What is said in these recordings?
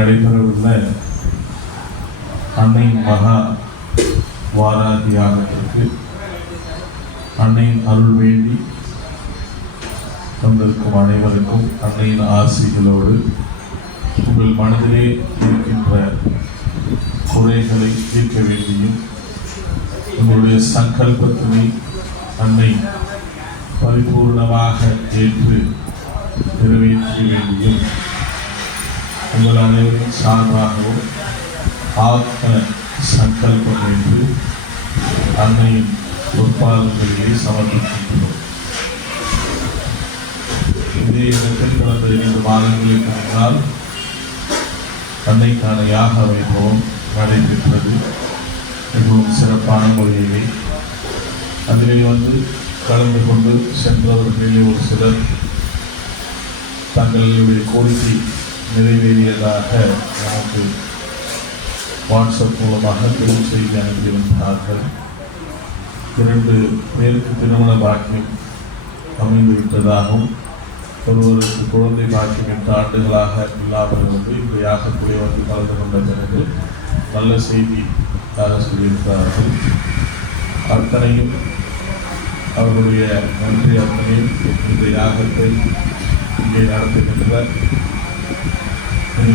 நடைபெறவுள்ள அன்னையின் மகா வாராதியாகத்திற்கு அன்னையின் அருள் வேண்டி வந்திருக்கும் அனைவருக்கும் அன்னையின் ஆசைகளோடு உங்கள் மனதிலே இருக்கின்ற குறைகளை தீர்க்க வேண்டியும் உங்களுடைய சங்கல்பத்தினை அன்னை பரிபூர்ணமாக ஏற்று நிறைவேற்ற வேண்டியும் உங்கள் அனைவரின் சார்பாகவும் ஆத்ம சங்கல்பம் என்று அன்னையின் பொற்பாதங்களிலே சமர்ப்பிக்கின்றோம். இதே இடத்தில் கடந்த 2 மாதங்களுக்கு முன்னால் அன்னைக்கான யாக வைபவம் நடைபெற்றது. மிகவும் சிறப்பான முறையிலே அதிலே கலந்து கொண்டு சென்றவர்களிலே ஒரு சிலர் தங்களுடைய கோரிக்கை நிறைவேறியதாக நமக்கு வாட்ஸ்அப் மூலமாக பெரும் செய்தி அனுப்பி வந்தார்கள். 2 பேருக்கு திருமண பாக்கியம் அமைந்து விட்டதாகவும் ஒருவருக்கு குழந்தை பாக்கியம் 8 ஆண்டுகளாக இல்லாமல் இந்த யாகத்திலே கலந்து கொண்ட பிறகு நல்ல செய்தியாக சொல்லியிருக்கிறார்கள். அத்தனையும் அவர்களுடைய நன்றி அத்தனையும் இந்த யாகத்தை இங்கே நடத்துகின்ற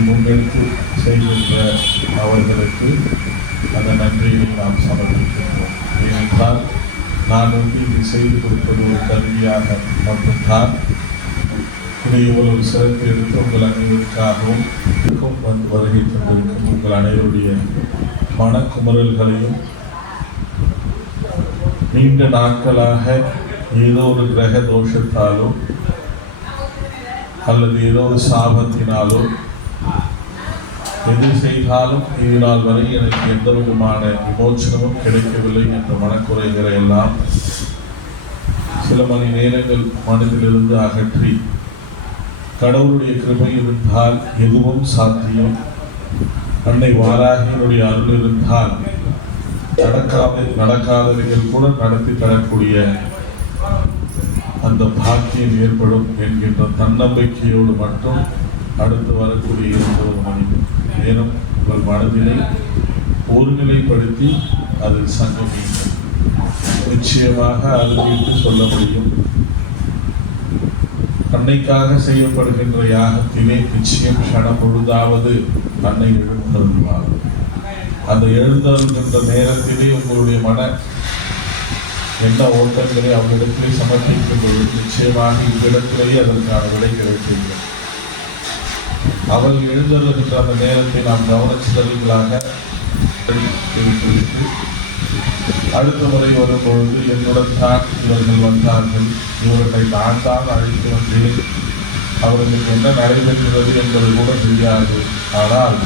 முன்னெடுத்து செய்கின்ற அவர்களுக்கு அந்த நன்றியை நாம் சமர்ப்பிக்கின்றோம். ஏனென்றால் நான் இங்கு செய்து கொடுப்பது ஒரு கருவியாக மட்டும்தான். இதை இவ்வளவு சிறப்பு எடுத்து உங்கள் அனைவருக்காகவும் வருகை தந்திருக்கும் உங்கள் அனைவருடைய மனக்குமரல்களையும் நீண்ட நாட்களாக ஏதோ ஒரு கிரக தோஷத்தாலோ அல்லது ஏதோ ஒரு சாபத்தினாலோ எது செய்தாலும் இது நாள் வரை எனக்கு எந்த விதமான விமோச்சனமும் கிடைக்கவில்லை என்ற மனக்குறைகளை எல்லாம் சில மணி நேரங்கள் மனதிலிருந்து அகற்றி கடவுளுடைய கிருபை இருந்தால் எதுவும் சாத்தியம், அன்னை வாராகியினுடைய அருள் இருந்தால் நடக்காதவைகள் கூட நடத்தி தரக்கூடிய அந்த பாக்கியம் ஏற்படும் என்கின்ற தன்னம்பிக்கையோடு மட்டும் அடுத்து வரக்கூடிய 20 மணி நேரம் உங்கள் மனதினை ஒருநிலைப்படுத்தி அதில் சங்கமிக்கும். நிச்சயமாக அறுதிட்டு சொல்ல முடியும். அன்னைக்காக செய்யப்படுகின்ற யாகத்திலே நிச்சயம் கணம் பொழுதாவது அன்னை எழுந்தருள்வார். அந்த எழுந்தருள்கின்ற நேரத்திலே உங்களுடைய மன எந்த ஓட்டங்களை அவரிடத்திலே சமர்ப்பிக்கும் பொழுது நிச்சயமாக இவ்விடத்திலேயே அதற்கான விடை கிடைக்கின்றது. அவள் எழுந்தருள்கின்ற அந்த நேரத்தை நாம் கவனச்சிதறல்களாக அடுத்த முறை வரும்பொழுது என்னுடன் தான் இவர்கள் வந்தார்கள், இவர்களை நான் தான் அழைத்து வந்தேன், அவர்களுக்கு என்ன நடைபெறுகிறது என்பது கூட தெரியாது. ஆனால்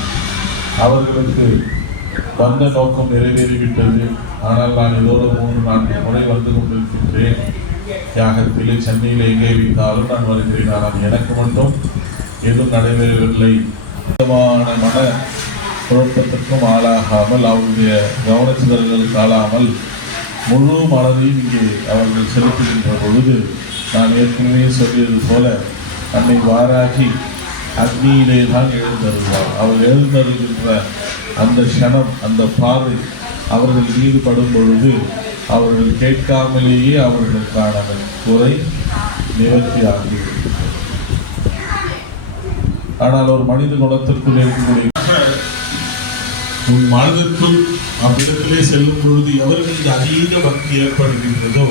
அவர்களுக்கு வந்த நோக்கம் நிறைவேறிவிட்டது. ஆனால் நான் இதோடு 3-4 முறை வந்து கொண்டிருக்கின்றேன். தியாகத்திலே சென்னையில் எங்கே வைத்தாலும் நான் வருகிறேன். ஆனால் எனக்கு மட்டும் எதுவும் நடைபெறவில்லை. மன குழப்பத்திற்கும் ஆளாகாமல் அவருடைய கவனச்சிதறல்களுக்கு ஆளாமல் முழு மனதையும் இங்கே அவர்கள் செலுத்துகின்ற பொழுது நான் ஏற்கனவே சொல்லியது போல அன்னை வாராகி அக்னியிலே தான் எழுந்தருள்வார். அவர் எழுந்தருகின்ற அந்த க்ஷணம், அந்த பாதை அவர்கள் மீது படும் பொழுது அவர்கள் கேட்காமலேயே அவர்களுக்கான குறை நிவர்த்தி ஆகிவிடும். ஆனால் ஒரு மனித குணத்திற்குள் இருக்கக்கூடிய உன் மனதிற்குள் அவ்விடத்திலே செல்லும் பொழுது எவர் மீது அதீத பக்தி ஏற்படுகின்றதோ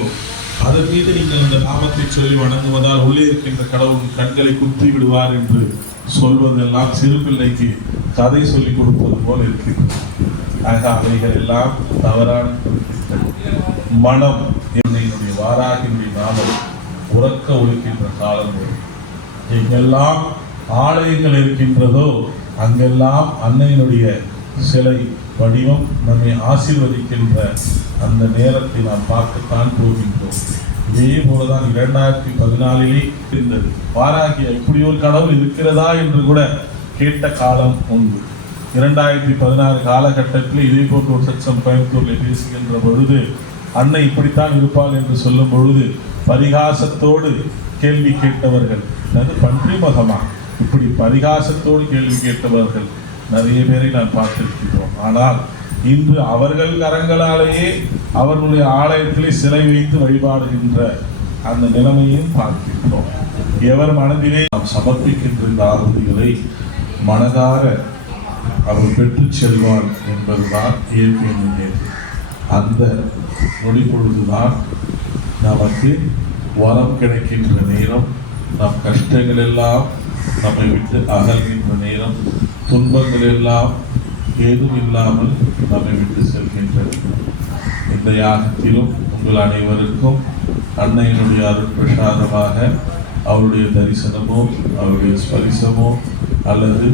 அதன் மீது நீங்கள் அந்த நாமத்தை சொல்லி வணங்குவதால் உள்ளே இருக்கின்ற கடவுள் கண்களை குத்தி விடுவார் என்று சொல்வதெல்லாம் சிறு பிள்ளைக்கு கதை சொல்லிக் கொடுப்பது போல் இருக்கின்றது. ஆக அவைகள் எல்லாம் தவறான மனம் என்னுடைய வாராகினுடைய நாமம் உறக்க ஒழிக்கின்ற காலம் வரும். எங்கெல்லாம் ஆலயங்கள் இருக்கின்றதோ அங்கெல்லாம் அன்னையினுடைய சிலை வடிவம் நம்மை ஆசீர்வதிக்கின்ற அந்த நேரத்தை நாம் பார்க்கத்தான் போகின்றோம். இதே போலதான் 2014 இருந்தது. வாராகிய இப்படி ஒரு கடவுள் இருக்கிறதா என்று கூட கேட்ட காலம் உண்டு. 2016 காலகட்டத்தில் இதே போன்ற ஒரு சச்சம் கோயம்புத்தூரில் பேசுகின்ற பொழுது அன்னை இப்படித்தான் இருப்பாள் என்று சொல்லும் பொழுது பரிகாசத்தோடு கேள்வி கேட்டவர்கள், அது பன்றி மகமா, இப்படி பரிகாசத்தோடு கேள்வி கேட்டவர்கள் நிறைய பேரை நான் பார்த்திருக்கிறோம். ஆனால் இன்று அவர்கள் கரங்களாலேயே அவர்களுடைய ஆலயத்திலே சிலை வைத்து வழிபாடுகின்ற அந்த நிலைமையும் பார்க்கின்றோம். எவர் மனதிலே நாம் சமர்ப்பிக்கின்ற இந்த ஆறுதிகளை மனதார அவர் பெற்று செல்வார் என்பதுதான் இயற்கையின். அந்த நொடி பொழுதுதான் நமக்கு வரம் கிடைக்கின்ற நேரம், நம் கஷ்டங்கள் எல்லாம் நம்மை விட்டு அகல்கின்ற நேரம், துன்பங்கள் எல்லாம் ஏதும் இல்லாமல் நம்மை விட்டு செல்கின்றது. இந்த யாகத்திலும் உங்கள் அனைவருக்கும் அன்னையினுடைய அருள் பிரசாதமாக அவருடைய தரிசனமோ அவருடைய ஸ்பரிசமோ அல்லது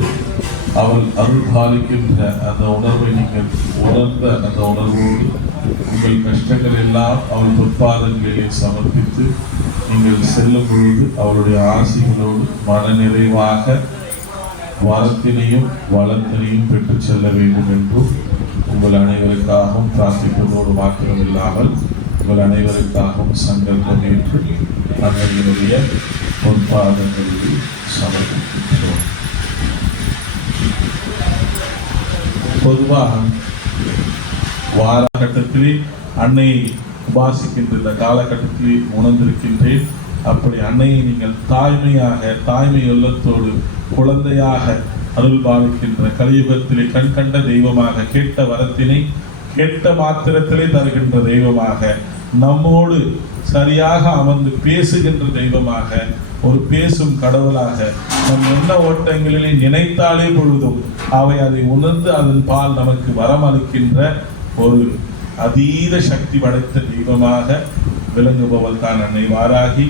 அவள் அருள் பாலிக்கின்ற அந்த உணர்வை நீங்கள் உணர்ந்த அந்த உணர்வோடு உங்கள் கஷ்டங்கள் எல்லாம் அவள் பொற்பாதங்களிலே சமர்ப்பித்து நீங்கள் செல்லும் பொழுது அவருடைய ஆசைகளோடு மன நிறைவாக வரத்தினையும் வளத்தினையும் பெற்று செல்ல வேண்டும் என்றும் உங்கள் அனைவருக்காகவும் பிரார்த்திப்பதோடு மாத்திரமில்லாமல் உங்கள் அனைவருக்காகவும் சங்கல்பம் ஏற்று அன்னையினுடைய பொற்பாதங்களில் சமர்ப்பிக்கின்றோம். பொதுவாக வாரகட்டத்திலே அன்னையை உபாசிக்கின்ற இந்த காலகட்டத்திலே உணர்ந்திருக்கின்றேன். அப்படி அன்னையை நீங்கள் தாய்மை உள்ளத்தோடு குழந்தையாக அருள் பாலிக்கின்ற கலியுகத்திலே கண்கண்ட தெய்வமாக, கேட்ட வரத்தினை கேட்ட மாத்திரத்திலே தருகின்ற தெய்வமாக, நம்மோடு சரியாக அமர்ந்து பேசுகின்ற தெய்வமாக, ஒரு பேசும் கடவுளாக, நம் எண்ண ஓட்டங்களிலே நினைத்தாலே பொழுதும் அவை அதை உணர்ந்து அதன் பால் நமக்கு வரமளிக்கின்ற ஒரு அதீத சக்தி படைத்த தெய்வமாக விளங்குபவள் தான் அன்னை வாராகி.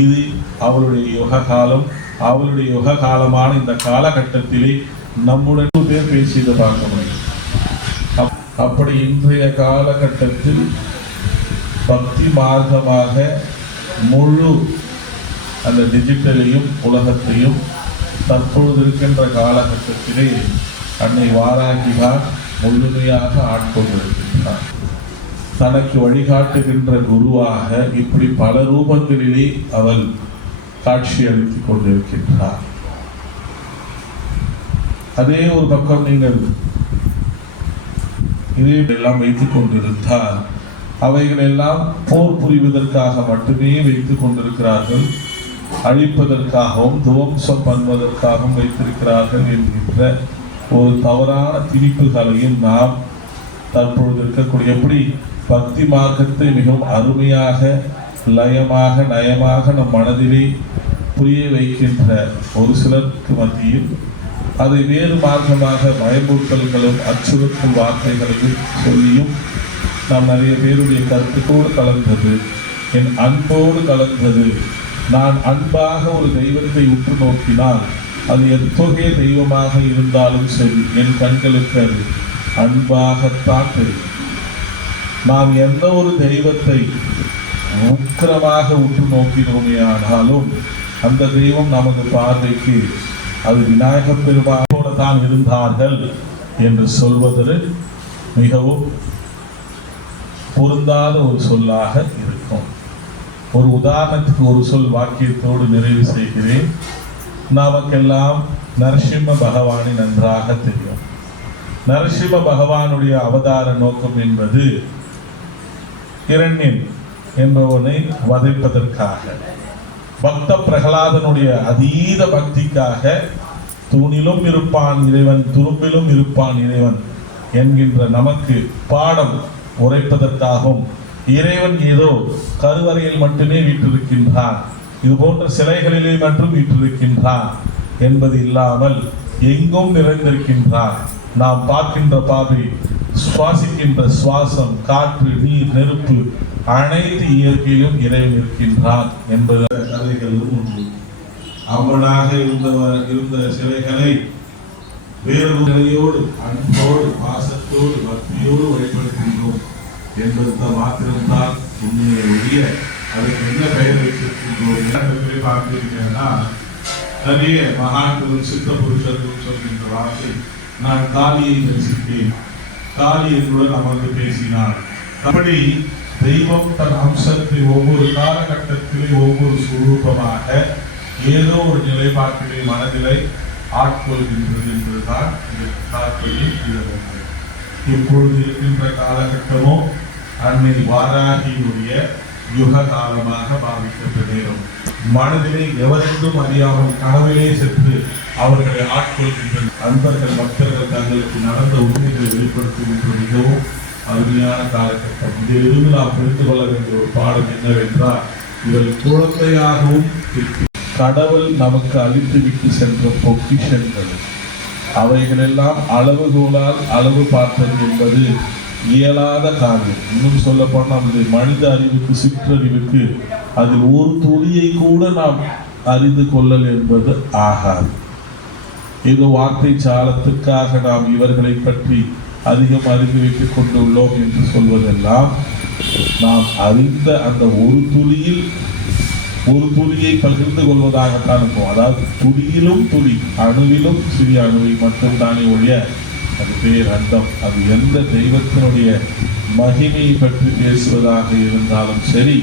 இது அவளுடைய யுக காலம். அவளுடைய யுக காலமான இந்த காலகட்டத்திலே நம்முடன் பேர் பேசியதை பார்க்க முடியும். அப்படி இன்றைய காலகட்டத்தில் பக்தி மார்க்கமாக முழு அந்த டிஜிட்டலையும் உலகத்தையும் தற்பொழுது இருக்கின்ற காலகட்டத்திலே அன்னை வாராகிதான் முழுமையாக ஆட்கொண்டிருக்கின்றார். தனக்கு வழிகாட்டுகின்ற குருவாக இப்படி பல ரூபங்களிலே அவள் காட்சி அளித்துக் கொண்டிருக்கின்றார். அதே ஒரு பக்கம் நீங்கள் இதையெல்லாம் வைத்துக் கொண்டிருந்தால் அவைகள் எல்லாம் போர் புரிவதற்காக மட்டுமே வைத்துக் கொண்டிருக்கிறார்கள், அழிப்பதற்காகவும் துவம்சம் பண்ணுவதற்காகவும் வைத்திருக்கிறார்கள் என்கின்ற ஒரு தவறான திணிப்புகளையும் நாம் தற்பொழுது இருக்கக்கூடிய எப்படி பக்தி மார்க்கத்தை மிகவும் அருமையாக லயமாக நயமாக நம் மனதிலே புரிய வைக்கின்ற ஒரு சிலருக்கு மத்தியில் அதை வேறு மார்க்கமாக பயமுறுத்தல்களும் அச்சுறுத்தல் வார்த்தைகளையும் சொல்லியும் நாம் நிறைய பேருடைய கருத்துக்கோடு கலந்தது, என் அன்போடு கலந்தது. நான் அன்பாக ஒரு தெய்வத்தை உற்று நோக்கினால் அது எத்தகைய தெய்வமாக இருந்தாலும் சரி, என் கண்களுக்கு அது அன்பாகத்தான் தெரியும். நாம் எந்த ஒரு தெய்வத்தை உக்கிரமாக உற்று நோக்கினோமே ஆனாலும் அந்த தெய்வம் நமது பார்வைக்கு அது விநாயக பெருமானோடு தான் இருந்தார்கள் என்று சொல்வது மிகவும் பொருந்தாத ஒரு சொல்லாக இருக்கும். ஒரு உதாரணத்துக்கு ஒரு சொல் வாக்கியத்தோடு நிறைவு செய்கிறேன். நமக்கெல்லாம் நரசிம்ம பகவானை நன்றாக தெரியும். நரசிம்ம பகவானுடைய அவதார நோக்கம் என்பது இரண்யன் என்பவனை வதைப்பதற்காக, பக்த பிரகலாதனுடைய அதீத பக்திக்காக தூணிலும் இருப்பான் இறைவன் துரும்பிலும் இருப்பான் இறைவன் என்கின்ற நமக்கு பாடம் உரைப்பதற்காகவும், இறைவன் ஏதோ கருவறையில் மட்டுமே வீற்றிருக்கின்றான், இது போன்ற சிலைகளிலே மட்டும் வீற்றிருக்கின்றான் என்பது இல்லாமல் எங்கும் நிறைந்திருக்கின்றான். நாம் பார்க்கின்ற பார்வை, சுவாசிக்கின்ற சுவாசம், காற்று, நீர், நெருப்பு அனைத்து இயற்கையிலும் இறைவன் இருக்கின்றான் என்பது கதைகளும் உண்டு. அவனாக இருந்த சிலைகளை வேறு நிலையோடு அன்போடு பாசத்தோடு பக்தியோடு வழிபடுகின்றோம் என்பது மாத்திரம்தான் உண்மையை ஒழிய அதுக்கு என்ன பெயர் வைத்திருக்கின்றோம் பார்க்கிறீங்கன்னா நிறைய மகான்களும் சித்த புருஷர்களும் சொல்கின்ற வார்த்தை, நான் காளியை தரிசித்தேன், காளி என்னுடன் அமர்ந்து பேசினார். அப்படி தெய்வம் தன் அம்சத்தை ஒவ்வொரு காலகட்டத்திலே ஒவ்வொரு சுரூபமாக ஏதோ ஒரு நிலைப்பாட்டிலே மனதிலை ஆட்கொள்கின்றது என்பதுதான் இந்த தாற்பயம். இப்பொழுது இருக்கின்ற காலகட்டமோ அன்னை வாராகியினுடைய யுக காலமாக பாவிக்கின்ற நேரம். மனதிலே எவரென்றும் அறியாமல் கனவிலே சென்று அவர்களை ஆட்கொள்கின்ற அன்பர்கள் பக்தர்கள் தங்களுக்கு நடந்த உண்மைகளை வெளிப்படுத்துகின்ற மிகவும் அருமையான காலகட்டம். இதிலிருந்து நாம் புரிந்து கொள்ள வேண்டிய ஒரு பாடம் என்னவென்றால், இவள் குழந்தையாகவும் கடவுள் நமக்கு அளித்து விட்டு சென்ற பொக்கிஷங்கள் அவைகளெல்லாம் அளவுகோலால் அளவு பார்த்தது என்பது இயலாத காரியம். இன்னும் சொல்ல போனால் நம்முடைய மனித அறிவுக்கு சிற்றறிவுக்கு அதில் ஒரு துளியை கூட நாம் அறிந்து கொள்ளல் என்பது ஆகாது. ஏதோ வார்த்தை சாலத்துக்காக நாம் இவர்களை பற்றி அதிகம் அறிந்து வைத்துக் கொண்டுள்ளோம் என்று சொல்வதெல்லாம் நாம் அறிந்த அந்த ஒரு துளியை பகிர்ந்து கொள்வதாகத்தான் இருக்கும். அதாவது துளியிலும் துளி, அணுவிலும் சிறிய அணுவை மட்டும்தானே ஒழிய அது பேர் அண்டம். அது எந்த தெய்வத்தினுடைய மகிமையை பற்றி பேசுவதாக இருந்தாலும் சரி,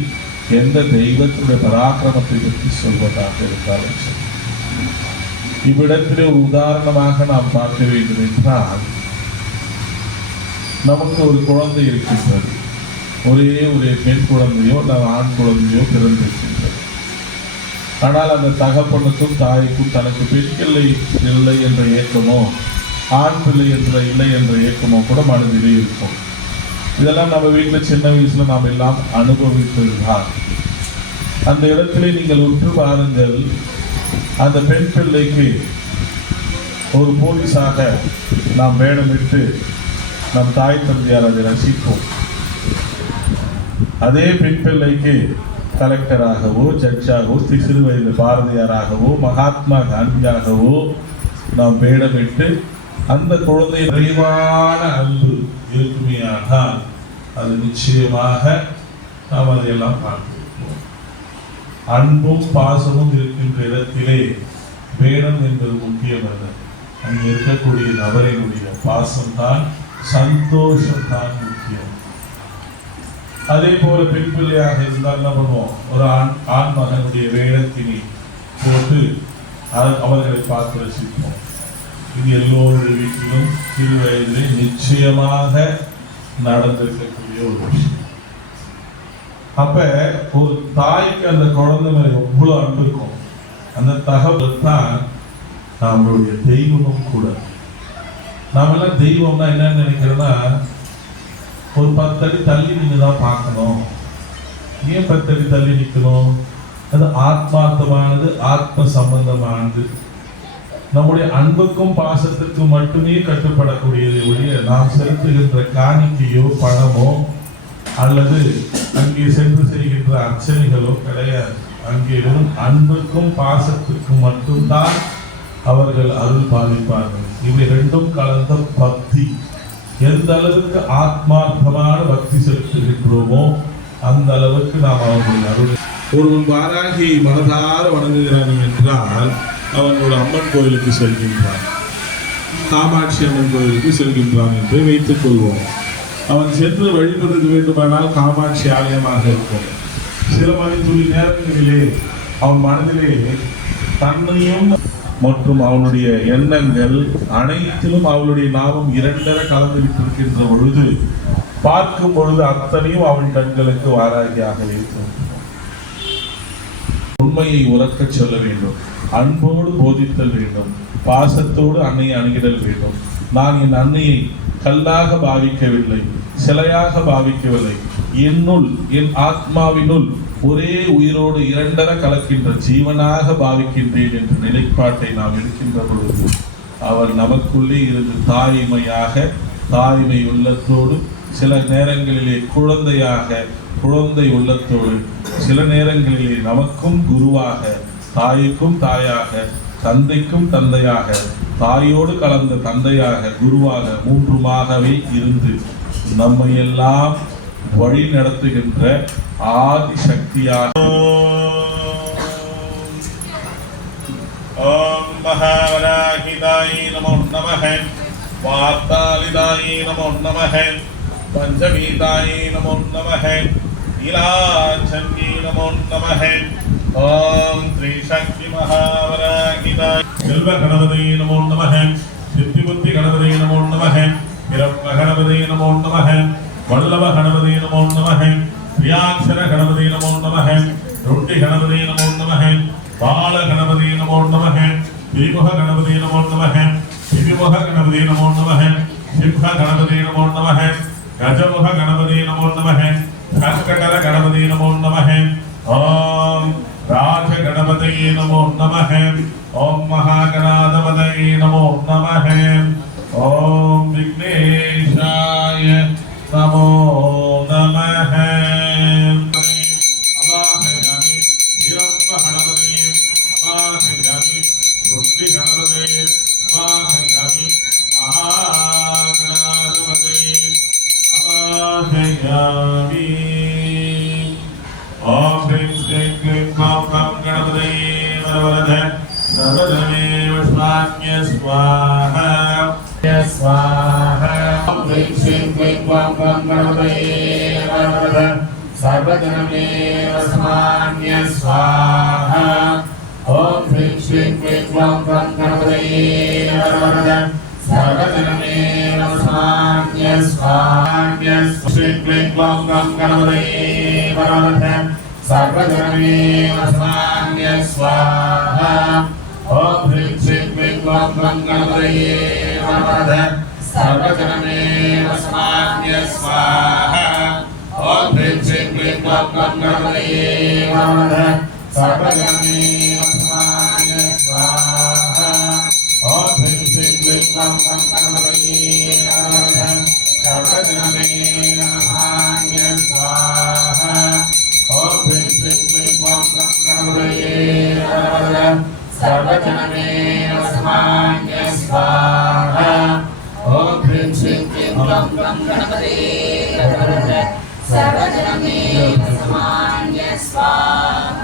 எந்த தெய்வத்தினுடைய பராக்கிரமத்தை பற்றி சொல்வதாக இருந்தாலும் சரி. இவ்விடத்திலே ஒரு உதாரணமாக நாம் பார்க்க வேண்டும் என்றால், நமக்கு ஒரு குழந்தை இருக்கின்றது. ஒரே ஒரு பெண் குழந்தையோ அல்லது ஆண் குழந்தையோ பிறந்திருக்கின்றது. ஆனால் அந்த தகப்பனுக்கும் தாய்க்கும் தனக்கு பெண் பிள்ளை இல்லை என்ற ஏக்கமோ ஆண் பிள்ளை இல்லை என்ற ஏக்கமோ கூட மனதிலே இருக்கும். இதெல்லாம் நம்ம வீட்டில் சின்ன வயசுல நாம் எல்லாம் அனுபவித்ததுதான். அந்த இடத்திலே நீங்கள் உற்று பாருங்கள், அந்த பெண் பிள்ளைக்கு ஒரு போலீஸாக நாம் வேடமிட்டு நம் தாய் தந்தையார் அதை ரசிப்போம். அதே பெண் பிள்ளைக்கு கலெக்டராகவோ ஜட்ஜாகவோ சிறு வயது பாரதியாராகவோ மகாத்மா காந்தியாகவோ நாம் வேடமிட்டு அந்த குழந்தை நிறைவான அன்பு இருக்குமையானால் அது நிச்சயமாக நாம் அதையெல்லாம் பார்க்கிறோம். அன்பும் பாசமும் இருக்கின்ற இடத்திலே வேடம் என்பது முக்கியமல்ல. அங்கே இருக்கக்கூடிய நபரினுடைய பாசம்தான், சந்தோஷம்தான் முக்கியம். அதே போல பெண் பிள்ளையாக இருந்தால் என்ன பண்ணுவோம், ஒரு ஆண் மகனுடைய வேடத்தினை போட்டு அவர்களை பார்த்து ரசிப்போம். இது எல்லோருடைய வீட்டிலும் சிறு வயதிலே நிச்சயமாக நடந்திருக்கக்கூடிய ஒரு விஷயம். அப்ப ஒரு தாய்க்கு அந்த குழந்தை மேல எவ்வளவு அன்பு இருக்கும். அந்த தகவல் தான் நம்மளுடைய தெய்வமும் கூட. நாம எல்லாம் தெய்வம்னா என்னன்னு நினைக்கிறோம்னா, ஒரு 10 அடி தள்ளி நின்று தான் பார்க்கணும். ஏன் 10 அடி தள்ளி நிற்கணும்? அது ஆத்மார்த்தமானது, ஆத்ம சம்பந்தமானது. நம்முடைய அன்புக்கும் பாசத்திற்கும் மட்டுமே கட்டுப்படக்கூடியதை ஒழிய நாம் செலுத்துகின்ற காணிக்கையோ பணமோ அல்லது அங்கே சென்று செய்கின்ற அர்ச்சனைகளோ கிடையாது. அங்கே வெறும் அன்புக்கும் பாசத்திற்கும் மட்டும்தான் அவர்கள் அருள் பாலிப்பார்கள். இவை ரெண்டும் கலந்த பக்தி. எந்த அளவுக்கு ஆத்மார்த்தமான பக்தி செலுத்துகின்றோமோ அந்த அளவுக்கு நாம் அவர்களுடைய அருள். ஒருவன் வாராகி மனதார வணங்குகிறான் என்றால் அவன் ஒரு அம்மன் கோயிலுக்கு செல்கின்றான், காமாட்சி அம்மன் கோயிலுக்கு செல்கின்றான் என்று வைத்துக் கொள்வோம். அவன் சென்று வழிபடுவது வேண்டுமானால் காமாட்சி ஆலயமாக இருக்கும். சில மணித்துளி நேரங்களிலே அவன் மனதிலே தன்னையும் மற்றும் அவனுடைய எண்ணங்கள் அனைத்திலும் அவளுடைய நாமம் இரண்டர கலந்து விட்டிருக்கின்ற பொழுது பார்க்கும் பொழுது அத்தனையும் அவன் கண்களுக்கு வாராகியாக இருக்கும். உண்மையை உறக்க சொல்ல வேண்டும், அன்போடு போதித்தல் வேண்டும், பாசத்தோடு அன்னையை அணுகிடல் வேண்டும். நான் என் அன்னையை கல்லாக பாவிக்கவில்லை, சிலையாக பாவிக்கவில்லை, என்னுள் என் ஆத்மாவினுள் ஒரே உயிரோடு இரண்டர கலக்கின்ற ஜீவனாக பாவிக்கின்றேன் என்ற நிலைப்பாட்டை நாம் எடுக்கின்ற பொழுது அவர் நமக்குள்ளே இருந்து தாய்மை உள்ளத்தோடு, சில நேரங்களிலே குழந்தை உள்ளத்தோடு, சில நேரங்களிலே நமக்கும் குருவாக, தாய்க்கும் தாயாக, தந்தைக்கும் தந்தையாக, தாயோடு கலந்த தந்தையாக, குருவாக, மூன்றுமாகவே இருந்து நம்மை எல்லாம் வழி நடத்துகின்ற ஆதி சக்தியாக. ஓம் மகாவராகிதாயை நமோ நமஹ, வார்த்தாலிதாயை நமோ நமஹ, பஞ்சமீதாயை நமோ நமஹ, நீலாச்சன்யை நமோ நமஹ. ஓம் ஸ்ரீ சக்தி மகா செல்வ கணபதியே நமோ நமः சித்திபுத்தி கணபதியே நமோ நமः பிரம்ம கணபதியே நமோ நமः வல்லவ கணபதியே நமோ நமः பிரியாட்சர கணபதியே நமோ நமः ருண்டி கணபதியே நமோ நமः பால கணபதியே நமோ நமः திரிமுக கணபதியே நமோ நமः திரிமுக கணபதியே நமோ நமः சிம்ம கணபதியே நமோ நமः கஜமுக கணபதியே நமோ நமः சங்கடர கணபதியே நமோ நமः ஓம் ராஜ கணபதியே நமோ நமः ஓம் மகாகணாதிபதியே நமோ நமः ஓம் விக்னேஷாய நமோ நமः அவாஹயாமி பிரம்ம கணபதியே அவாஹயாமி ருண்டி கணபதியே அவாஹயாமி மகாகணாதிபதியே அவாஹயாமி ஓம் ஹ்ரீம் ஸ்ரீம் க்ளீம் க்ளௌம் கம் கணபதியே வரவரத சர்வதனமேவ ஸ்வாஹ்ய ஸ்வாஹா ஸ்வாஹா ஓம் ஹ்ரீம் ஸ்ரீம் க்ளீம் க்ளௌம் கம் கணபதியே வரவரத சர்வதனமேவ ஸ்வாஹ்ய ஸ்வாஹா ஓம் ஹ்ரீம் ஸ்ரீம் க்ளீம் க்ளௌம் கம் கணபதியே வரவரத சர்வஜனமேவ ஸ்வாஹ்ய ஸ்வாஹ்ய ஸ்ரீம் க்ளீம் க்ளௌம் கம் கணபதியே வரவரத சர்வஜனமேவ ஸ்வாஹ்ய ஸ்வாஹா ஓம் ஹ்ரீம் ஸ்ரீம் க்ளீம் க்ளௌம் கம் கணபதியே வரவரத சர்வஜனமேவ ஸ்வாஹ்ய ஸ்வாஹா ஓம் ஹ்ரீம் ஸ்ரீம் க்ளீம் க்ளௌம் கம் கணபதியே வரவரத சர்வஜனமேவ ஸ்வாஹ்ய ஸ்வாஹா ஓம் ஹ்ரீம் ஸ்ரீம் க்ளீம் க்ளௌம் கம் கணபதியே வரவரத சர்வஜனமேவ ஸ்வாஹ்ய ஸ்வாஹா ஓம் ஹ்ரீம் ஸ்ரீம் க்ளீம் க்ளௌம் கம் கணபதியே வரவரத சர்வஜனமேவ ஸ்வாஹ்ய ஸ்வாஹா ஓம் ஹ்ரீம் ஸ்ரீம் க்ளீம் க்ளௌம் கம் கணபதியே வரவரத சர்வஜனமேவ ஸ்வாஹ்ய ஸ்வாஹா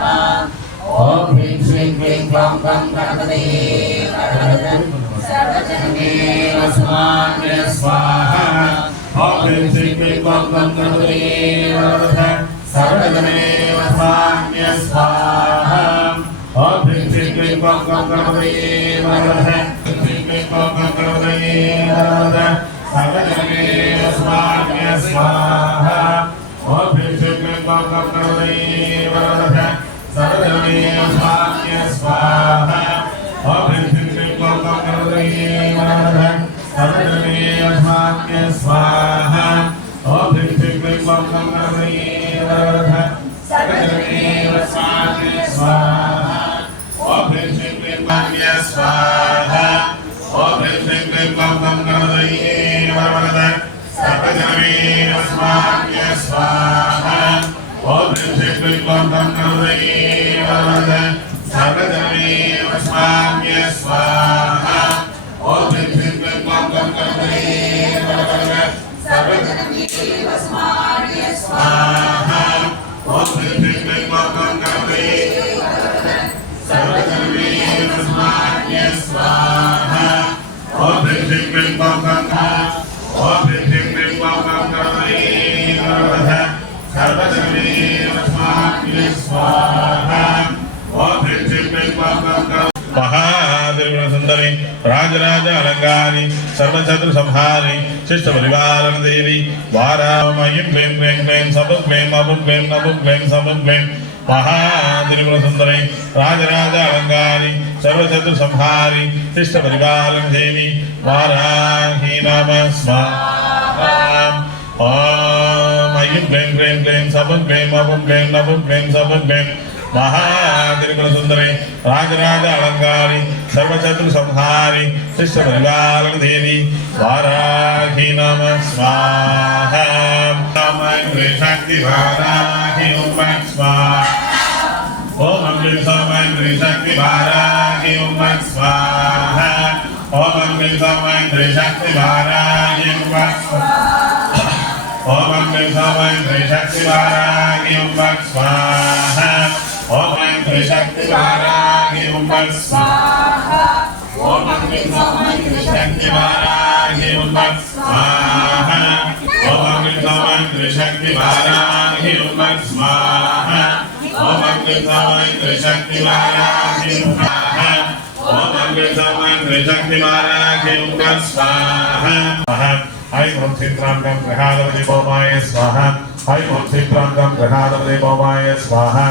ஓம் ஹ்ரீம் ஸ்ரீம் க்ளீம் க்ளௌம் கம் கணபதியே வரவரத சர்வஜனமேவ ஸ்வாஹ்ய ஸ்வாஹா ஓம் ஹ்ரீம் ஸ்ரீம் க்ளீம் க்ளௌம் கம் கணபதியே வரவரத சர்வஜனமேவ ஸ்வாஹ்ய ஸ்வாஹா ஓம் ஹ்ரீம் ஸ்ரீம் க்ளீம் க்ளௌம் கம் கணபதியே வரவரத ஸ்ரீம் க்ளீம் க்ளௌம் கம் கணபதியே வரவரத சர்வஜனமேவ ஸ்வாஹ்ய ஸ்வாஹா ஓம் ஹ்ரீம் ஸ்ரீம் க்ளீம் க்ளௌம் கம் கணபதியே வரவரத சர்வஜனமேவ ஸ்வாஹ்ய ஸ்வாஹா ஓம் ஹ்ரீம் ஸ்ரீம் க்ளீம் க்ளௌம் கம் கணபதியே வரவரத சர்வஜனமேவ ஸ்வாஹ்ய ஸ்வாஹா ஓம் ஹ்ரீம் ஸ்ரீம் க்ளீம் க்ளௌம் கம் கணபதியே வரவரத சர்வஜனமேவ ஸ்வாஹ்ய ஸ்வாஹா ஓம் ஹ்ரீம் ஸ்ரீம் க்ளீம் ஸ்வாஹ்ய ஸ்வாஹா ஓம் ஹ்ரீம் ஸ்ரீம் க்ளீம் க்ளௌம் கம் கணபதியே வரவரத சர்வஜனமேவ ஸ்வாஹ்ய ஸ்வாஹா ஓம் ஹ்ரீம் ஸ்ரீம் க்ளீம் க்ளௌம் கம் கணபதியே வரவரத சர்வஜனமேவ ஸ்வாஹ்ய ஸ்வாஹா ஓம் ஹ்ரீம் ஸ்ரீம் க்ளீம் க்ளௌம் கம் கணபதியே வரவரத சர்வஜனமேவ ஸ்வாஹ்ய ஸ்வாஹா ஓம் ஹ்ரீம் ஸ்ரீம் க்ளீம் க்ளௌம் கம் கணபதியே வரவரத சர்வஜனமேவ ஸ்வாஹ்ய ஸ்வாஹா ஓம் ஹ்ரீம் ஸ்ரீம் க்ளீம் க்ளௌம் கம் ஓம் ஹ்ரீம் ஸ்ரீம் க்ளீம் க்ளௌம் கம் கணபதியே வரவரத சர்வஜனமேவ ஸ்வாஹ்ய ஸ்வாஹா ஓம் ஹ்ரீம் ஸ்ரீம் க்ளீம் க்ளௌம் கம் महात्रिपुर सुंदरी राजराज अलंकारी सर्वशत्रु संहारी शिष्ट परिवार देवी वारामयी क्लीं क्लीं क्लीं सब क्लीं अबु क्लीं नबु क्लीं सब क्लीं महात्रिपुर सुंदरी राजराज अलंकारी सर्वशत्रु संहारी शिष्ट परिवार देवी वाराही नमः स्वाहा ओम ऐं क्लीं क्लीं क्लीं सब क्लीं अबु क्लीं नबु क्लीं सब क्लीं महात्रिपुर सुंदरी राजराज अलंकारी सर्वशत्रु संहारी शिष्ट परिवार देवी वाराही नमः स्वाहा ओम ऐं शक्ति वाराही ओम स्वाहा ओम ऐं शक्ति वाराही ओम स्वाहा ओम ऐं शक्ति वाराही ओम स्वाहा ओम ऐं शक्ति वाराही ओम स्वाहा ओम ऐं शक्ति वाराही ओम स्वाहा ओम ऐं शक्ति वाराही ओम स्वाहा ओम ऐं शक्ति वाराही ओम स्वाहा ओम ऐं शक्ति वाराही ओम स्वाहा ओम शक्तिमाराख्य स्वाहा ऐं ओम चित्रांगं ग्रहाधिपति भौमाय स्वाहा ऐं ओम चित्रांगं ग्रहाधिपति भौमाय स्वाहा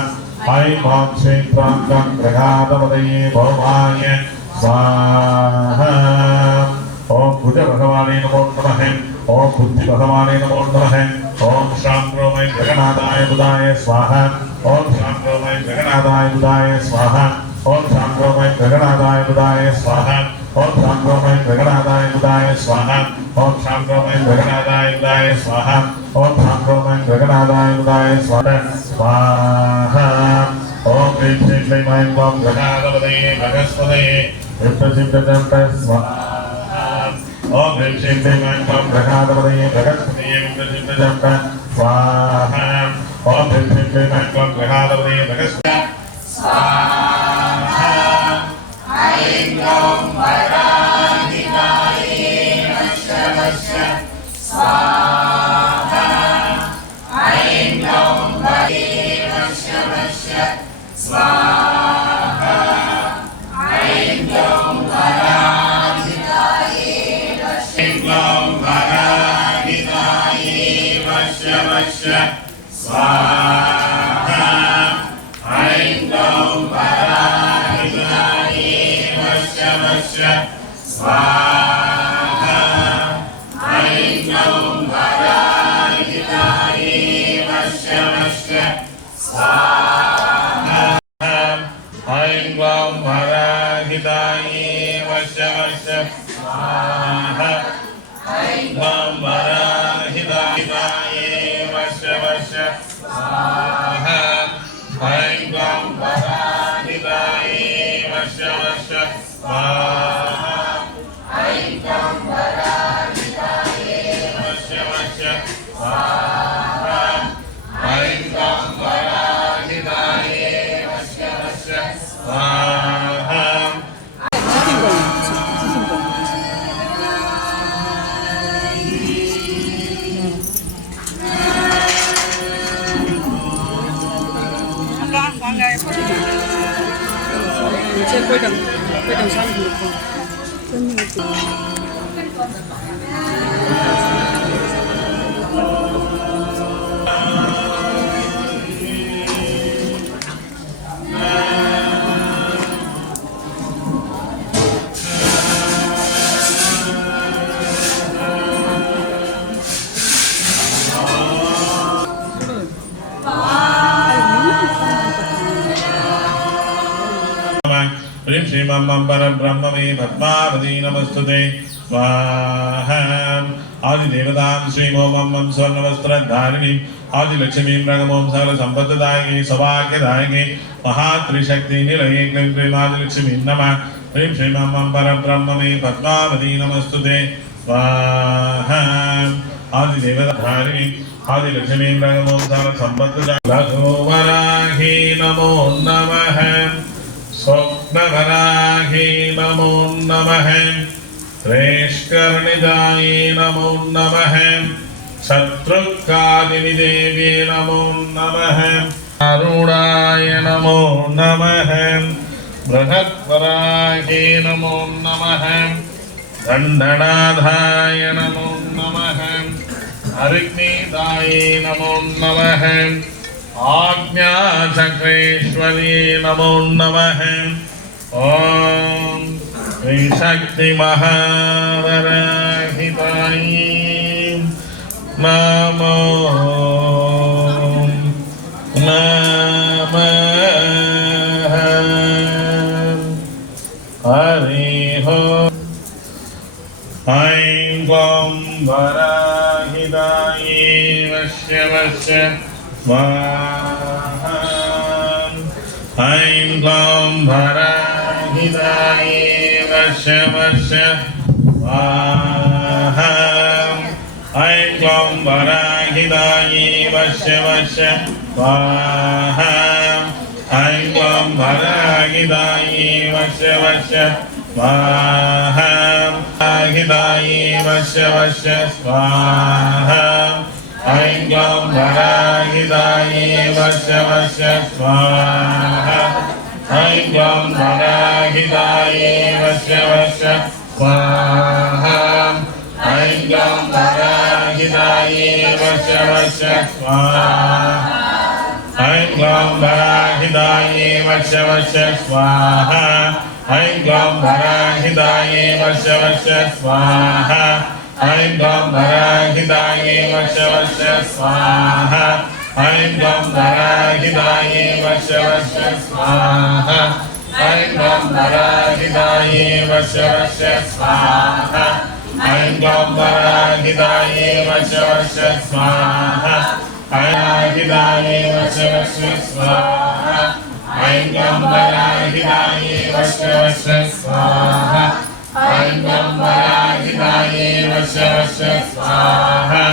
ऐं ओम चित्रांगं ग्रहाधिपति भौमाय स्वाहा ओम बुध भगवाने नमो नमः ओम बुद्धि भगवाने नमो नमः ओम शांक्रोमय जगन्नाथाय बुधाय स्वाहा ओम शांक्रोमय जगन्नाथाय बुधाय स्वाहा ओम शांक्रोमय जगन्नाथाय बुधाय स्वाहा ओम शांक्रोमय जगन्नाथाय बुधाय स्वाहा ओम शांक्रोमय जगन्नाथाय बुधाय स्वाहा ओम शांक्रोमय जगन्नाथाय बुधाय स्वाहा ओम ह्रीं श्रीं क्लीं ऐं ओम गणाधिपतये बृहस्पतये विप्रसिद्धजम्पे स्वाहा ओम ह्रीं श्रीं क्लीं ऐं ओम गणाधिपतये बृहस्पतये विप्रसिद्धजम्पे स्वाहा ओम ह्रीं श्रीं क्लीं ऐं ओम गणाधिपतये बृहस्पतये स्वाहा ऐं ओम वराहिताय वश्य स्वाहा ऐं ओम वश्य स्वाहा ऐं ओम वराहिताय वश्य स्वाहा ऐं ओम वराहिताय वश्य स्वाहा ऐं ओम वराहिताय वश्य स्वाहा ऐं ओम वराहिताय वश्य स्वाहा ऐं ओम वराहिताय वश्य स्वाहा ऐं ओम वराहिताय वश्य स्वाहा ऐं ओम वराहिताय वश्य स्वाहा ऐं ओम वराहिताय वश्य स्वाहा会等上去的，真牛逼！ह्रीं श्रीं मम परब्रह्म मे पद्मावती नमस्तुते स्वाहा आदिदेवतां श्रीं ओं मम स्वर्णवस्त्रधारिणीं आदिलक्ष्मीं रगमों सकलसम्पत्तिदायिनी सौभाग्यदायिनी महात्रिशक्ति निलये क्लीं क्लीं आदिलक्ष्मीं नमः ह्रीं श्रीं मम परब्रह्म मे पद्मावती नमस्तुते स्वाहा आदिदेवताधारिणीं आदिलक्ष्मीं रगमों सकलसम्पत्तिदायिनी लघुवराही नमो नमः स्वप्नवराही नमो नमः श्रेष्ठकर्णिदाय नमो नमः शत्रुकादिनी देवी नमो नमः अरुणाय नमो नमः बृहत्वराही नमो नमः दण्डनाथाय नमो नमः अग्निदाय नमो नमः आज्ञाचक्रेश्वरी नमो नमः ओम श्री महावराहिताय नमो नमः हरि ओम ऐं ओम वराहिताय वश्य स्वाहा ऐं ओम वराहिताय वश्य स्वाहा ऐं ओम वराहिताय वश्य स्वाहा ऐं ओम वराहिताय वश्य स्वाहा वराहिताय वश्य स्वाहा ऐं ओम वराहिताय वश्य स्वाहा ऐं गं वराहिताये वस्य स्वाहा ऐं गं वराहिताये वस्य स्वाहा ऐं गं वराहिताये वस्य स्वाहा ऐं गं वराहिताये वस्य स्वाहा ऐं गं वराहिताये वस्य स्वाहा ऐं गं वराहिताये वस्य स्वाहा ऐं गं वराहिताये वस्य स्वाहा ऐं गं वराहिताये वस्य स्वाहा वराहिताये वस्य स्वाहा ऐं गं वराहिताये वस्य स्वाहा ऐं गं वराहिताये वस्य स्वाहा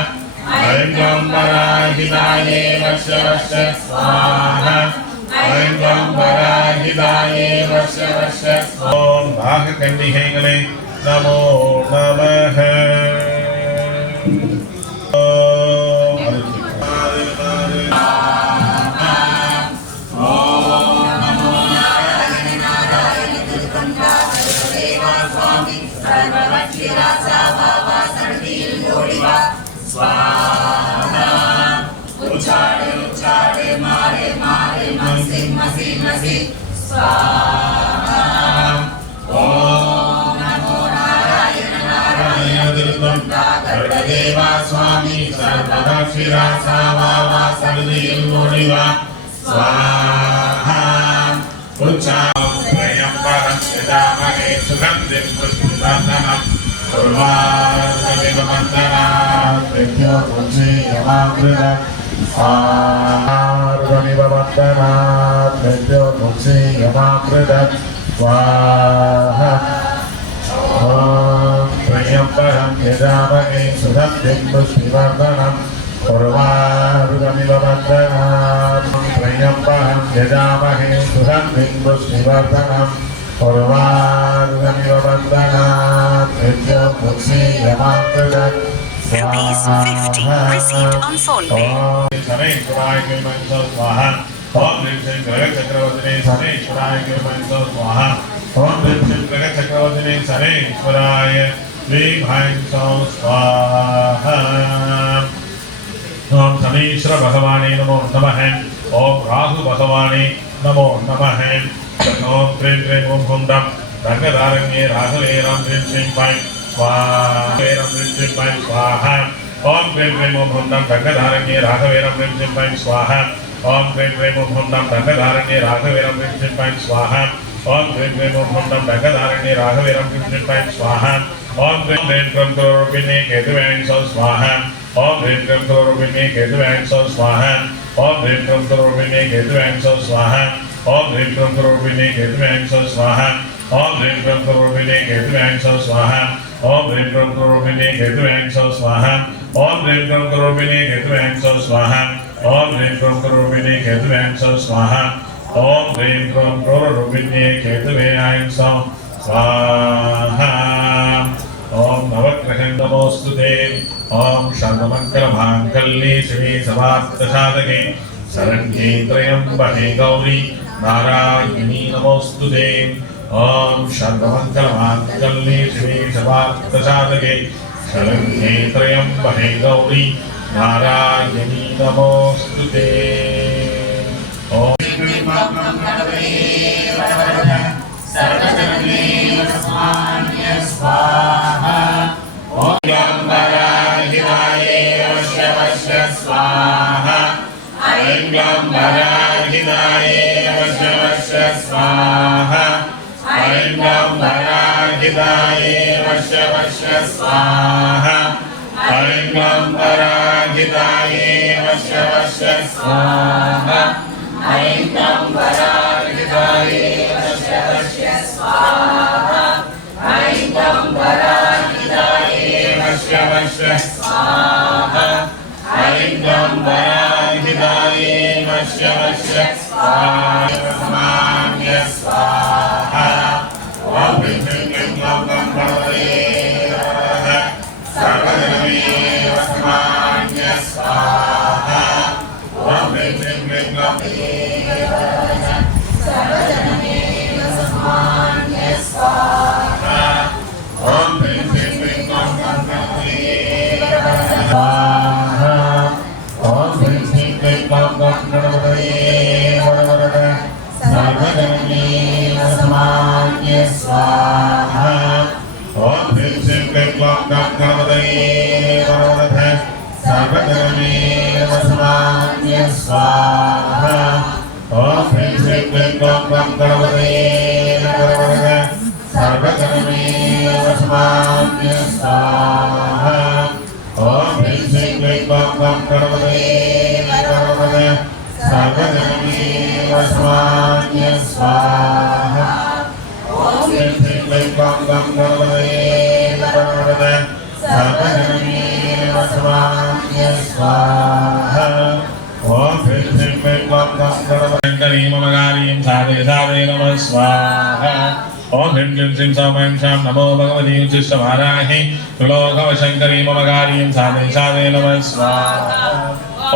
ऐं गं वराहिताये वस्य स्वाहा ऐं गं वराहिताये वस्य स्वाहा ओम नागकन्निகைகளே नमो नमः देवा स्वामी सर्वदक्षिरासावासर्दिर्मोडिवा स्वाहा उच्चात्रयम्बरं यदामहे सुगन्धिं पुष्पवर्धनम् उर्वारुकमिवमन्दनात् मृत्योर्मुक्षीयमामृतम् स्वाहारुकमिवमन्दनात् मृत्योर्मुक्षीयमामृतम् स्वाहा त्र्यम्बकं यजामहे सुगन्धिं पुष्पवर्धनम् उर्वारुकमिव बन्धनात् त्र्यम्बकं यजामहे सुगन्धिं पुष्पवर्धनम् उर्वारुकमिव बन्धनात् मृत्योर्मुक्षीयमामृतम् Rupees 50 received on PhonePe. समेश्वराय स्वाहा ओम ह्रीं श्रीं ग्रहचक्रवर्तिने समेश्वराय स्वाहा ओम ह्रीं श्रीं ग्रहचक्रवर्तिने समेश्वराय ह्रीं ह्रीं सौं स्वाहा ओम शनीश्वर भगवाने नमो नमः ओम राहु भगवाने नमो नमः ओम क्रीं क्रीं ओम हुं डं रंगधारण्ये राघवे राम ह्रीं श्रीं पां स्वाहा ह्रीं श्रीं पां स्वाहा ओम क्रीं क्रीं ओम हुं डं रंगधारण्ये राघवे राम ह्रीं श्रीं पां स्वाहा ओम क्रीं क्रीं ओम हुं डं रंगधारण्ये राघवे राम ह्रीं श्रीं पां स्वाहा ओम क्रीं क्रीं ओम हुं डं रंगधारण्ये राघवे राम ह्रीं श्रीं पां स्वाहा ओम क्रीं क्रीं करोरूपिणे केतुवें सौ स्वाहा ओम ह्रीं क्रीं करोरूपिणे केतुवें सौ स्वाहा ओम ह्रीं क्रीं करोरूपिणे केतुवें सौ स्वाहा ओम ह्रीं क्रीं करोरूपिणे केतुवें सौ स्वाहा ओम ह्रीं क्रीं करोरूपिणे केतुवें सौ स्वाहा ओम ह्रीं क्रीं करोरूपिणे केतुवें सौ स्वाहा ओम ह्रीं क्रीं करोरूपिणे केतुवें सौ स्वाहा ओम ह्रीं क्रीं करोरूपिणे केतुवें सौ स्वाहा ओम ह्रीं क्रीं करोरूपिणे केतुवें सौ स्वाहा ओम नवग्रहं नमोस्तुते ओम सर्वमङ्गलमाङ्गल्ये शिवे सर्वार्थसाधके शरण्ये त्र्यम्बके गौरी नारायणी नमोस्तुते ओम सर्वमङ्गलमाङ्गल्ये शिवे सर्वार्थसाधके शरण्ये त्र्यम्बके गौरी नारायणी नमोस्तुते ओम स्वाहा ओम गं वराहिताये वस्य स्वाहा ऐं गं वराहिताये वस्य स्वाहा ऐं गं वराहिताये वस्य स्वाहा ऐं गं वराहिताये वस्य स्वाहा ऐं गं वराहिताये वस्य स्वाहा ऐं गं वराहिताये वस्य स्वाहा ऐं गं वराहिताये वस्य स्वाहा स्वाहा ओम ह्रीं क्लीं ग्लौं गं गणपतये नमः सर्वजनमेव समान्य स्वाहा ओम ह्रीं क्लीं ग्लौं सर्वजनमेव सर्वजनमेव समान्य स्वाहा ॐ ह्रीं श्रीं क्लीं क्लौं गं गणपतये नमः सर्वजनमेव समान्य स्वाहा ॐ ह्रीं श्रीं क्लीं क्लौं गं गणपतये नमः सर्वजनमेव समान्य स्वाहा ॐ ह्रीं श्रीं क्लीं क्लौं गं गणपतये नमः सर्वजनमेव समान्य स्वाहा ॐ ह्रीं श्रीं क्लीं क्लौं गं गणपतये नमः सर्वजनमेव समान्य स्वाहा ॐ ह्रीं श्रीं क्लीं क्लौं गं गणपतये मम कार्यं साधय साधय नमः स्वाहा ॐ ह्रीं क्लीं श्रीं सौम्यं शां नमो भगवती उच्चिष्टवाराहि त्रिलोकवशङ्करी मम कार्यं साधय साधय नमः स्वाहा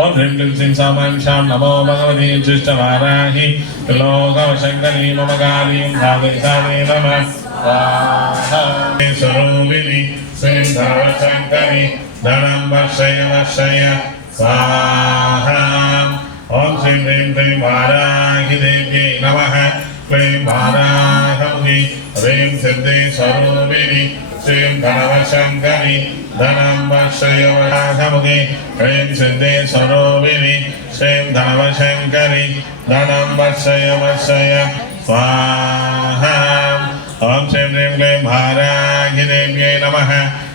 ॐ ह्रीं क्लीं श्रीं सौम्यं शां नमो भगवती उच्चिष्टवाराहि त्रिलोकवशङ्करी मम कार्यं साधय साधय नमः स्वाहा स्वरूपिणि श्रीं धर्मशङ्करि धनं वर्षय वर्षय स्वाहा ॐ श्रीं ह्रीं क्लीं वाराहि देव्यै नमः क्लीं वाराहमुनि ह्रीं सिद्धेश्वरूपिणि श्रीं धनवशङ्करि धनं वर्षय वाराहमुनि ह्रीं सिद्धेश्वरूपिणि श्रीं धनवशङ्करि धनं वर्षय वर्षय स्वाहा ॐ श्रीं ह्रीं क्लीं वाराहि देव्यै नमः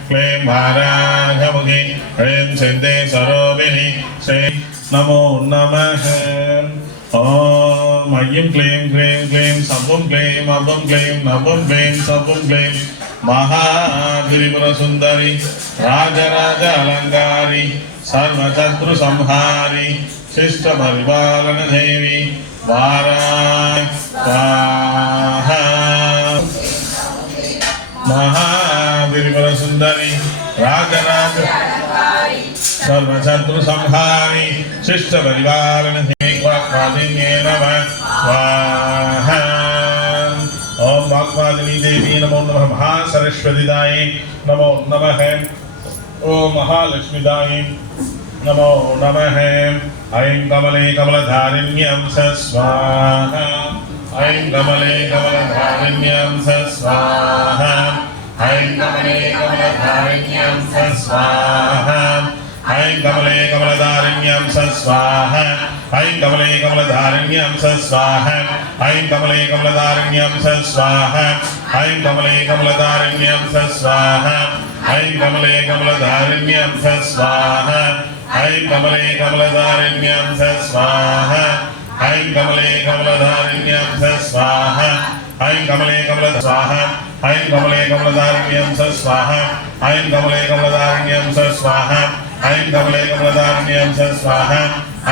क्लीं वाराहमुनि ह्रीं सिद्धेश्वरूपिणि श्रीं नमो नमः ॐ ऐं क्लीं क्लीं क्लीं सवं क्लीं अवं क्लीं नवं क्लीं सवं क्लीं महागिरिपुरसुन्दरि राजराज अलङ्कारी सर्वशत्रुसंहारि शिष्टपरिपालनदेवी वाराहि स्वाहा महागिरिपुरसुन्दरि राजराज सर्वशत्रुसंहारि शिष्टपरिपालनदेवी वाक्वादिन्ये नमः स्वाहा ॐ वाक्वादिनी देवी नमो नमः महासरस्वतीदायै नमो नमः ॐ महालक्ष्मीदायै नमो नमः ऐं कमले कमलधारिण्यं स्वाहा ऐं कमले कमलधारिण्यं स्वाहा ऐं कमले कमलधारिण्यं स्वाहा ऐं कमले कमलधारिण्यं स्वाहा ऐं कमले कमलधारिण्यं स्वाहा ऐं कमले कमलधारिण्यं स्वाहा ऐं कमले कमलधारिण्यं स्वाहा ऐं कमले कमलधारिण्यं स्वाहा ऐं कमले कमलधारिण्यं स्वाहा ऐं कमले कमलधारिण्यं स्वाहा ऐं कमले कमल स्वाहा ऐं कमले कमलधारिण्यं स्वाहा ऐं कमले कमलधारिण्यं स्वाहा ऐं कमले कमलधारिण्यं स्वाहा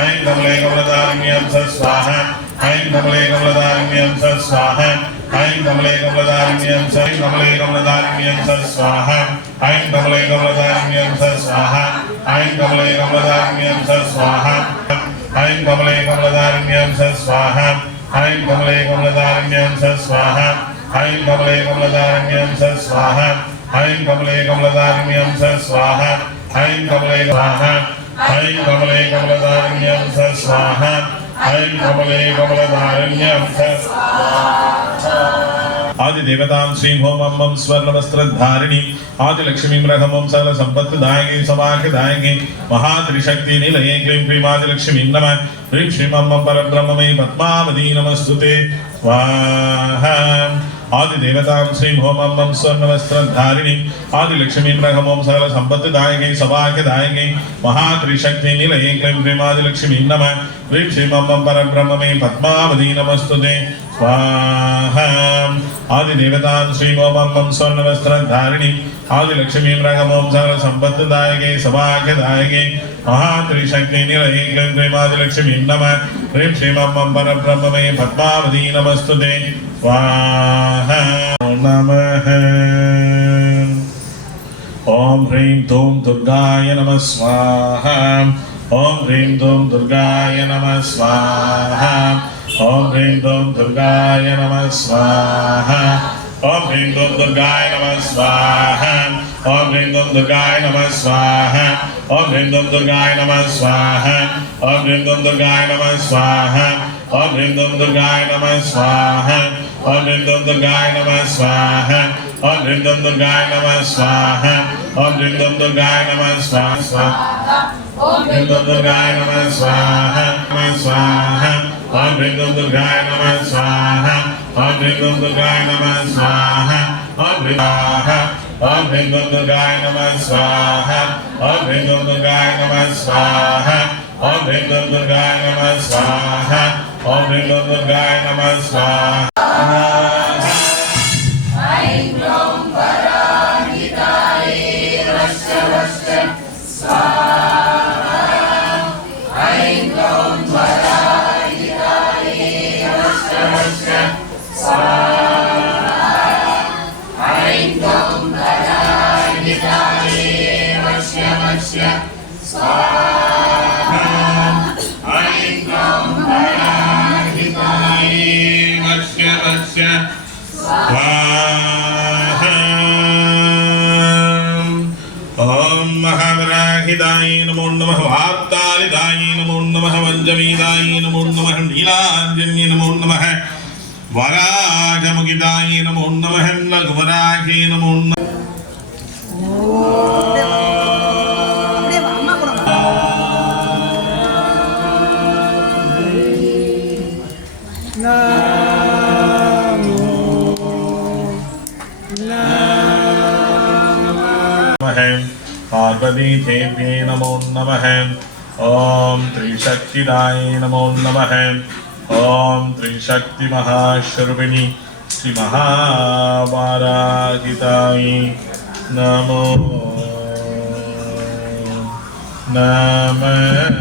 ऐं कमले कमलधारिण्यं स्वाहा ऐं कमले कमलधारिण्यं स्वाहा ऐं कमले कमलधारिण्यं कमले कमलधारिण्यं स्वाहा ऐं कमले कमलधारिण्यं स्वाहा ऐं कमले कमलधारिण्यं स्वाहा ऐं कमले कमलधारिण्यं स्वाहा ऐं कमले कमलधारिण्यं स्वाहा ऐं कमले कमलधारिण्यं स्वाहा ऐं कमले कमलधारिण्यं स्वाहा ऐं कमले स्वाहा ऐं कमले कमलधारिण्यं स्वाहा ऐं कमले कमलधारिण्यं आदि देवतां श्रीं होम अम्मं स्वर्णवस्त्रधारिणी आदि लक्ष्मीं रघमं सकल संपत्तिदायिनी सौभाग्यदायिनी महात्रिशक्ति निलये क्लीं क्लीं आदि लक्ष्मीं नमः ह्रीं श्रीं अम्मं परब्रह्ममे पद्मावती नमस्तुते स्वाहा आदि देवतां श्रीं होम अम्मं स्वर्णवस्त्रधारिणी आदि लक्ष्मीं रघमं सकल संपत्तिदायिनी सौभाग्यदायिनी महात्रिशक्ति निलये क्लीं क्लीं आदि लक्ष्मीं नमः ह्रीं श्रीं अम्मं परब्रह्ममे पद्मावती नमस्तुते स्वाहा आदि देवतां श्रीं होम अम्मं स्वर्णवस्त्रधारिणी आदि लक्ष्मीं रघमं सकल संपत्तिदायिनी सौभाग्यदायिनी महात्रिशक्ति निलये क्लीं क्लीं आदि लक्ष्मीं नमः ह्रीं श्रीं अम्मं परब्रह्ममे पद्मावती नमस्तुते स्वाहा नमः ॐ ह्रीं धूं दुर्गाय नमः स्वाहा ॐ ह्रीं धूं दुर्गाय नमः स्वाहा ॐ ह्रीं धूं दुर्गाय नमः स्वाहा ॐ ह्रीं धूं दुर्गाय नमः स्वाहा ॐ ह्रीं धूं दुर्गाय नमः स्वाहा ॐ ह्रीं धूं दुर्गाय नमः स्वाहा ॐ ह्रीं धूं दुर्गाय नमः स्वाहा Om Rim Dum Durgaye Namah Swaha. Om Rim Dum Durgaye Namah Swaha. Om Rim Dum Durgaye Namah Swaha. Om Rim Dum Durgaye Namah Swaha. Om Rim Dum Durgaye Namah Swaha. Swaha. Om Rim Dum Durgaye Namah Swaha. Om Rim Dum Durgaye Namah Swaha. Om Rim Swaha. Om Rim Dum Durgaye Namah Swaha. Om Rim Dum Durgaye Namah Swaha. Om Rim Dum Durgaye Namah Swaha. Om Rim Dum Durgaye Namah Swaha. Om Mahavarahidaye Namo Namah Vartalidaye Namo Namah Vanjamidaye Namo Namah Nilanjanye Namo Namah Varajamugidaye Namo Namah Lagvaraje Namo Namah அப்படியே வா, அம்மா கூட வா. पार्वती देव्यै नमो नमः ओम त्रिशक्तिदाय नमो नमः ओम त्रिशक्ति महाश्वरूपिणी श्री महावाराहिताय नमो नमः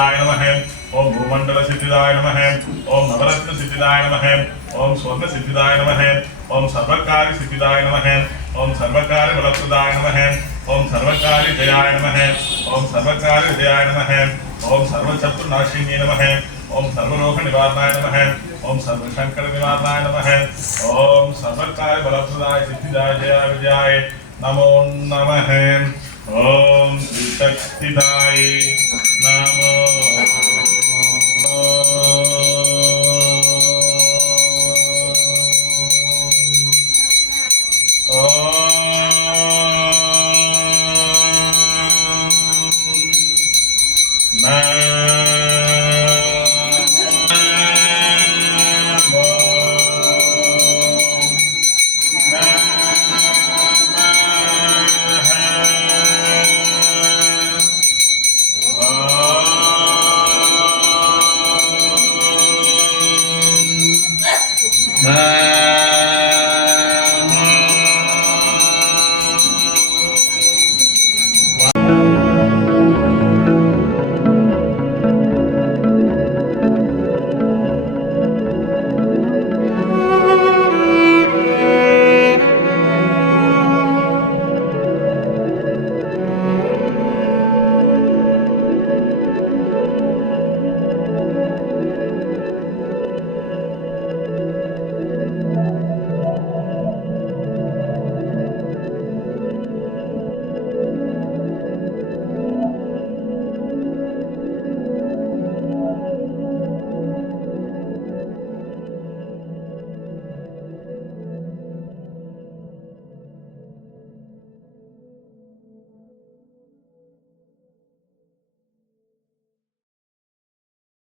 सिद्धिदाय नमः ओम भूमंडल सिद्धिदाय नमः ओम नवरत्न सिद्धिदाय नमः ओम स्वर्ण सिद्धिदाय नमः ओम सर्वकारी सिद्धिदाय नमः ओम सर्वकारी बलप्रदाय नमः ओम सर्वकारी जयाय नमः ओम सर्वकारी जयाय नमः ओम सर्वशत्रुनाशिन्ये नमः ओम सर्वलोक निवारणाय नमः ओम सर्वशंकर निवारणाय नमः ओम सर्वकारी बलप्रदाय सिद्धिदाय जयाय विजयाय नमो नमः ओम श्री शक्तिदाय